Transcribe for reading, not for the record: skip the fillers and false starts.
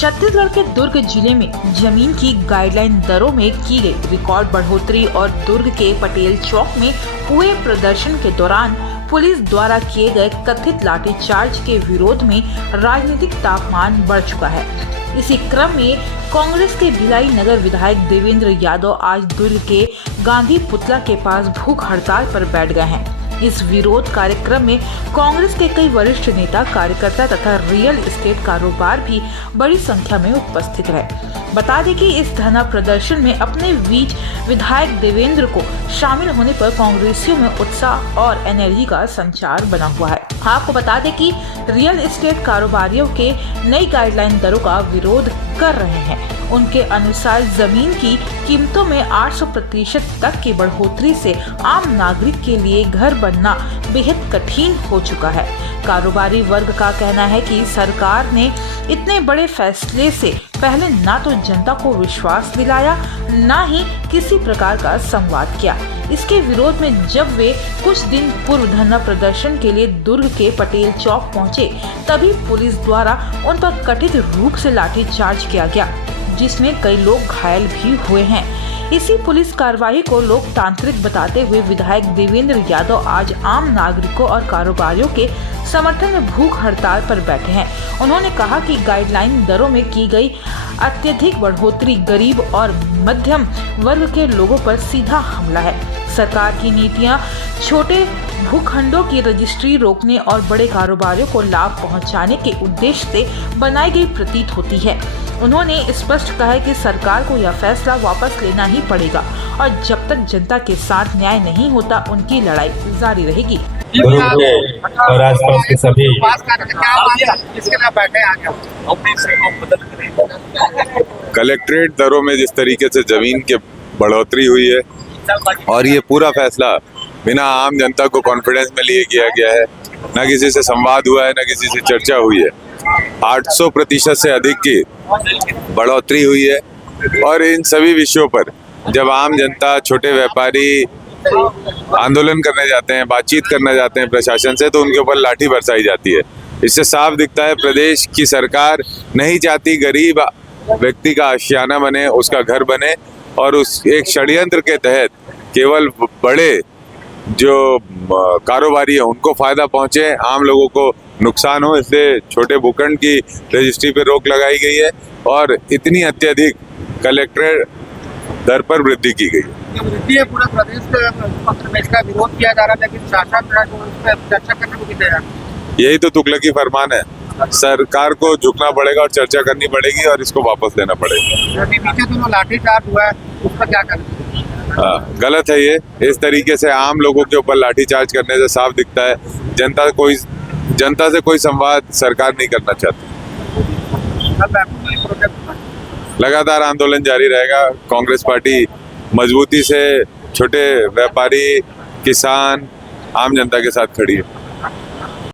छत्तीसगढ़ के दुर्ग जिले में जमीन की गाइडलाइन दरों में की गई रिकॉर्ड बढ़ोतरी और दुर्ग के पटेल चौक में हुए प्रदर्शन के दौरान पुलिस द्वारा किए गए कथित लाठीचार्ज के विरोध में राजनीतिक तापमान बढ़ चुका है। इसी क्रम में कांग्रेस के भिलाई नगर विधायक देवेंद्र यादव आज दुर्ग के गांधी पुतला के पास भूख हड़ताल पर बैठ गए हैं। इस विरोध कार्यक्रम में कांग्रेस के कई वरिष्ठ नेता, कार्यकर्ता तथा रियल एस्टेट कारोबार भी बड़ी संख्या में उपस्थित रहे। बता दें कि इस धरना प्रदर्शन में अपने बीच विधायक देवेंद्र को शामिल होने पर कांग्रेसियों में उत्साह और एनर्जी का संचार बना हुआ है। आपको बता दें कि रियल एस्टेट कारोबारियों के नई गाइडलाइन दरों का विरोध कर रहे हैं। उनके अनुसार जमीन की कीमतों में 800% तक की बढ़ोतरी से आम नागरिक के लिए घर बनना बेहद कठिन हो चुका है। कारोबारी वर्ग का कहना है कि सरकार ने इतने बड़े फैसले से पहले ना तो जनता को विश्वास दिलाया, ना ही किसी प्रकार का संवाद किया। इसके विरोध में जब वे कुछ दिन पूर्व धरना प्रदर्शन के लिए दुर्ग के पटेल चौक पहुंचे, तभी पुलिस द्वारा उन पर कथित रूप से लाठीचार्ज किया गया, जिसमें कई लोग घायल भी हुए हैं। इसी पुलिस कार्रवाई को लोकतांत्रिक बताते हुए विधायक देवेंद्र यादव आज आम नागरिकों और कारोबारियों के समर्थन में भूख हड़ताल पर बैठे हैं। उन्होंने कहा कि गाइडलाइन दरों में की गई अत्यधिक बढ़ोतरी गरीब और मध्यम वर्ग के लोगों पर सीधा हमला है। सरकार की नीतियां छोटे भूखंडों की रजिस्ट्री रोकने और बड़े कारोबारियों को लाभ पहुंचाने के उद्देश्य से बनाई गई प्रतीत होती है। उन्होंने स्पष्ट कहा है कि सरकार को यह फैसला वापस लेना ही पड़ेगा और जब तक जनता के साथ न्याय नहीं होता, उनकी लड़ाई जारी रहेगी। और आसपास के सभी कलेक्ट्रेट दरों में जिस तरीके से जमीन के बढ़ोतरी हुई है और ये पूरा फैसला बिना आम जनता को कॉन्फिडेंस में लिए किया गया है, न किसी से संवाद हुआ है, न किसी से चर्चा हुई है। 800% से अधिक की बढ़ोतरी हुई है और इन सभी विषयों पर जब आम जनता, छोटे व्यापारी आंदोलन करने जाते हैं, बातचीत करना जाते हैं प्रशासन से, तो उनके ऊपर लाठी बरसाई जाती है। इससे साफ दिखता है प्रदेश की सरकार नहीं चाहती गरीब व्यक्ति का आशियाना बने, उसका घर बने और उस एक षड्यंत्र के तहत केवल बड़े जो कारोबारी है उनको फायदा पहुंचे, आम लोगों को नुकसान हो, इसलिए छोटे भूखंड की रजिस्ट्री पर रोक लगाई गई है और इतनी अत्यधिक कलेक्ट्रेट दर पर वृद्धि की गई है। पूरा प्रदेश में इसका विरोध किया जा रहा है, लेकिन शासन जो है उस पर चर्चा करने को भी तैयार। यही तो तुगलकी फरमान है। सरकार को झुकना पड़ेगा और चर्चा करनी पड़ेगी और इसको वापस लेना पड़ेगा। अभी पीछे जो लाठीचार्ज हुआ है उस पर क्या करें? गलत है ये। इस तरीके से आम लोगों के ऊपर लाठीचार्ज करने से साफ दिखता है जनता से कोई संवाद सरकार नहीं करना चाहती। लगातार आंदोलन जारी रहेगा। कांग्रेस पार्टी मजबूती से छोटे व्यापारी, किसान, आम जनता के साथ खड़ी है।